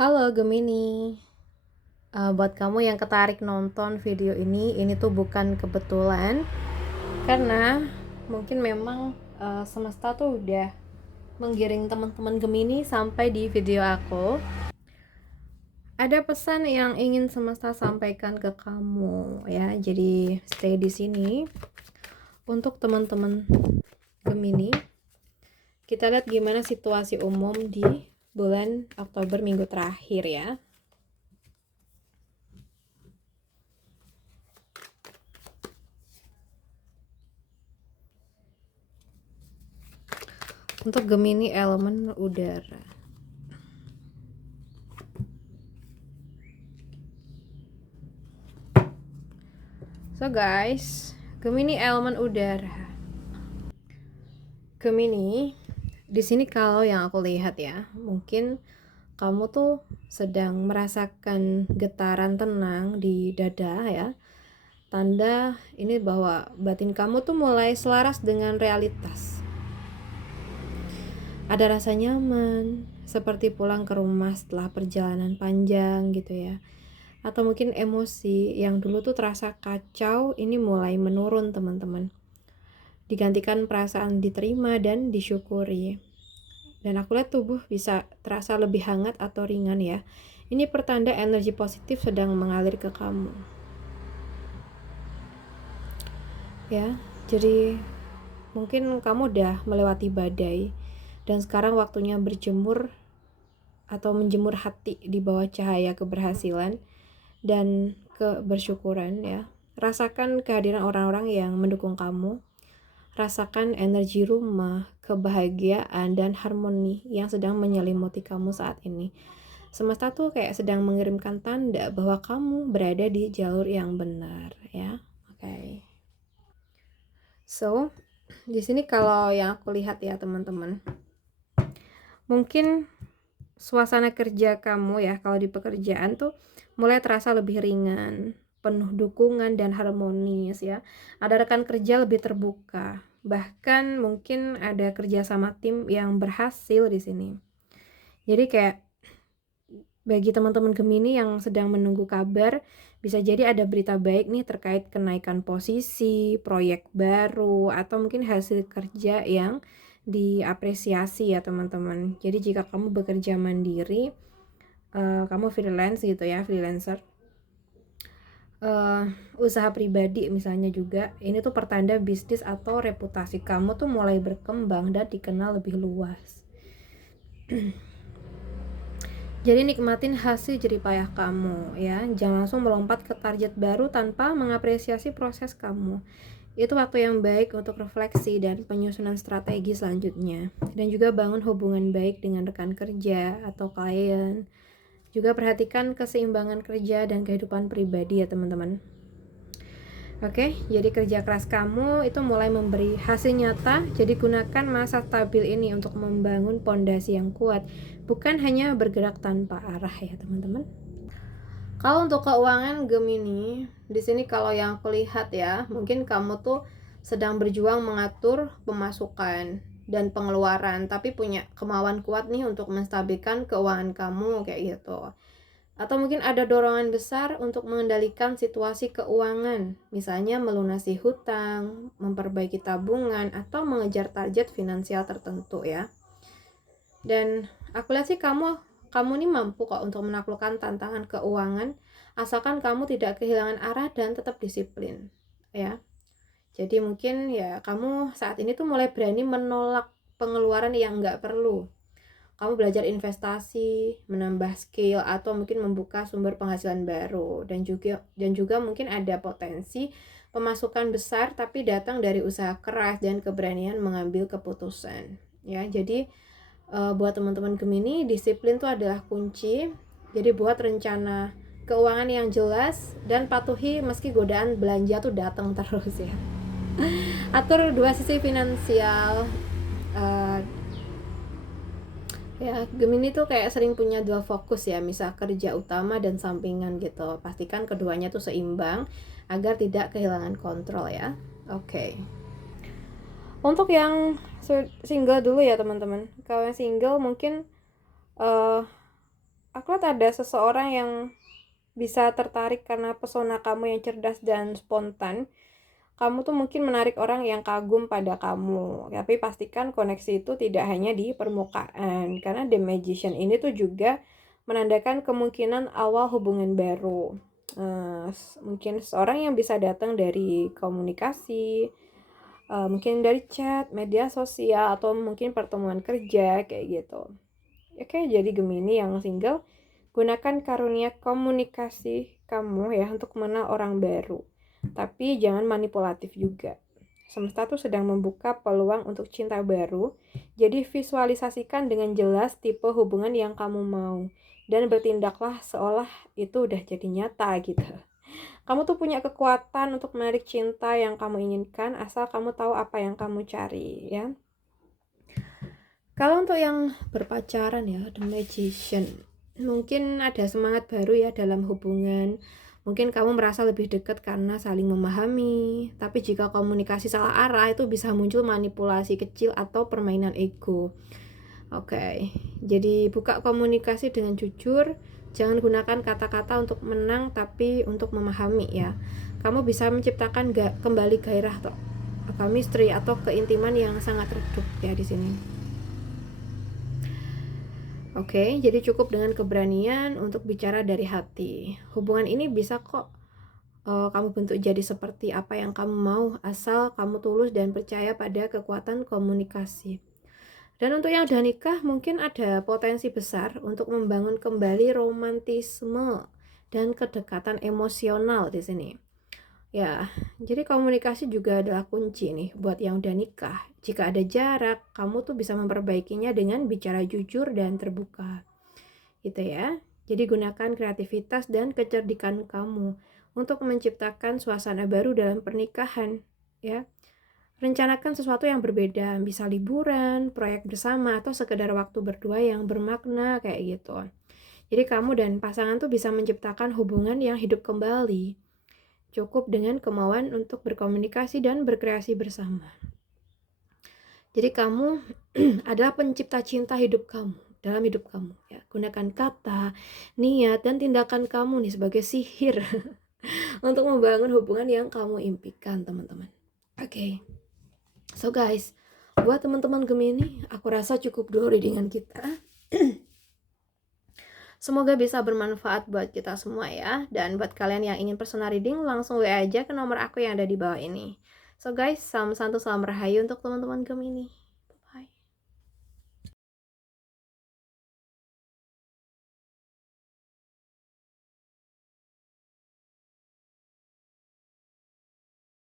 Halo Gemini. Buat kamu yang ketarik nonton video ini tuh bukan kebetulan, karena mungkin memang semesta tuh udah menggiring teman-teman Gemini sampai di video aku. Ada pesan yang ingin semesta sampaikan ke kamu ya, jadi stay di sini. Untuk teman-teman Gemini, kita lihat gimana situasi umum di bulan Oktober minggu terakhir ya. Untuk Gemini elemen udara. So guys, Gemini elemen udara. Gemini, di sini kalau yang aku lihat ya, mungkin kamu tuh sedang merasakan getaran tenang di dada ya. Tanda ini bahwa batin kamu tuh mulai selaras dengan realitas. Ada rasa nyaman, seperti pulang ke rumah setelah perjalanan panjang gitu ya. Atau mungkin emosi yang dulu tuh terasa kacau, ini mulai menurun teman-teman. Digantikan perasaan diterima dan disyukuri. Dan aku lihat tubuh bisa terasa lebih hangat atau ringan ya. Ini pertanda energi positif sedang mengalir ke kamu. Ya, jadi mungkin kamu udah melewati badai dan sekarang waktunya berjemur atau menjemur hati di bawah cahaya keberhasilan dan kebersyukuran ya. Rasakan kehadiran orang-orang yang mendukung kamu. Rasakan energi rumah, kebahagiaan, dan harmoni yang sedang menyelimuti kamu saat ini. Semesta tuh kayak sedang mengirimkan tanda bahwa kamu berada di jalur yang benar ya. Oke. So, di sini kalau yang aku lihat ya teman-teman, mungkin suasana kerja kamu ya, kalau di pekerjaan tuh mulai terasa lebih ringan, penuh dukungan dan harmonis ya. Ada rekan kerja lebih terbuka, bahkan mungkin ada kerja sama tim yang berhasil di sini. Jadi kayak bagi teman-teman Gemini yang sedang menunggu kabar, bisa jadi ada berita baik nih terkait kenaikan posisi, proyek baru, atau mungkin hasil kerja yang diapresiasi ya teman-teman. Jadi jika kamu bekerja mandiri, kamu freelance gitu ya, freelancer, usaha pribadi misalnya juga, ini tuh pertanda bisnis atau reputasi kamu tuh mulai berkembang dan dikenal lebih luas. Jadi nikmatin hasil jeripayah kamu ya, jangan langsung melompat ke target baru tanpa mengapresiasi proses kamu. Itu waktu yang baik untuk refleksi dan penyusunan strategi selanjutnya. Dan juga bangun hubungan baik dengan rekan kerja atau klien. Juga perhatikan keseimbangan kerja dan kehidupan pribadi ya teman-teman. Oke, jadi kerja keras kamu itu mulai memberi hasil nyata. Jadi gunakan masa stabil ini untuk membangun pondasi yang kuat, bukan hanya bergerak tanpa arah ya teman-teman. Kalau untuk keuangan Gemini, di sini kalau yang aku lihat ya, mungkin kamu tuh sedang berjuang mengatur pemasukan dan pengeluaran, tapi punya kemauan kuat nih untuk menstabilkan keuangan kamu kayak gitu. Atau mungkin ada dorongan besar untuk mengendalikan situasi keuangan, misalnya melunasi hutang, memperbaiki tabungan, atau mengejar target finansial tertentu ya. Dan aku lihat sih kamu ini mampu kok untuk menaklukkan tantangan keuangan, asalkan kamu tidak kehilangan arah dan tetap disiplin ya. Jadi mungkin ya kamu saat ini tuh mulai berani menolak pengeluaran yang nggak perlu. Kamu belajar investasi, menambah skill, atau mungkin membuka sumber penghasilan baru. Dan juga mungkin ada potensi pemasukan besar tapi datang dari usaha keras dan keberanian mengambil keputusan ya. Jadi buat teman-teman Gemini, disiplin itu adalah kunci. Jadi buat rencana keuangan yang jelas dan patuhi meski godaan belanja tuh datang terus ya. Atur dua sisi finansial. Ya, Gemini tuh kayak sering punya dua fokus ya, misal kerja utama dan sampingan gitu. Pastikan keduanya tuh seimbang agar tidak kehilangan kontrol ya. Oke. Untuk yang single dulu ya teman-teman. Kalau yang single mungkin aku saat ada seseorang yang bisa tertarik karena pesona kamu yang cerdas dan spontan, kamu tuh mungkin menarik orang yang kagum pada kamu. Tapi pastikan koneksi itu tidak hanya di permukaan, karena The Magician ini tuh juga menandakan kemungkinan awal hubungan baru. Mungkin seseorang yang bisa datang dari komunikasi, mungkin dari chat, media sosial, atau mungkin pertemuan kerja kayak gitu. Oke, jadi Gemini yang single, gunakan karunia komunikasi kamu ya untuk mengenal orang baru. Tapi jangan manipulatif juga. Semesta tuh sedang membuka peluang untuk cinta baru. Jadi visualisasikan dengan jelas tipe hubungan yang kamu mau. Dan bertindaklah seolah itu udah jadi nyata gitu. Kamu tuh punya kekuatan untuk menarik cinta yang kamu inginkan asal kamu tahu apa yang kamu cari ya. Kalau untuk yang berpacaran ya, The Magician, mungkin ada semangat baru ya dalam hubungan. Mungkin kamu merasa lebih dekat karena saling memahami. Tapi jika komunikasi salah arah, itu bisa muncul manipulasi kecil atau permainan ego. Oke, jadi buka komunikasi dengan jujur. Jangan gunakan kata-kata untuk menang, tapi untuk memahami ya. Kamu bisa menciptakan kembali gairah atau chemistry atau keintiman yang sangat redup ya di sini. Oke, jadi cukup dengan keberanian untuk bicara dari hati. Hubungan ini bisa kok kamu bentuk jadi seperti apa yang kamu mau, asal kamu tulus dan percaya pada kekuatan komunikasi. Dan untuk yang udah nikah, mungkin ada potensi besar untuk membangun kembali romantisme dan kedekatan emosional di sini. Ya, jadi komunikasi juga adalah kunci nih buat yang udah nikah. Jika ada jarak, kamu tuh bisa memperbaikinya dengan bicara jujur dan terbuka. Gitu ya. Jadi gunakan kreativitas dan kecerdikan kamu untuk menciptakan suasana baru dalam pernikahan, ya. Rencanakan sesuatu yang berbeda, bisa liburan, proyek bersama, atau sekedar waktu berdua yang bermakna kayak gitu. Jadi kamu dan pasangan tuh bisa menciptakan hubungan yang hidup kembali. Cukup dengan kemauan untuk berkomunikasi dan berkreasi bersama. Jadi kamu adalah pencipta cinta hidup kamu, dalam hidup kamu ya. Gunakan kata, niat, dan tindakan kamu nih sebagai sihir untuk membangun hubungan yang kamu impikan, teman-teman. Oke. So guys, buat teman-teman Gemini, aku rasa cukup dulu readingan kita. Semoga bisa bermanfaat buat kita semua ya. Dan buat kalian yang ingin personal reading, langsung WA aja ke nomor aku yang ada di bawah ini. So guys, salam santu, salam rahayu untuk teman-teman Gemini.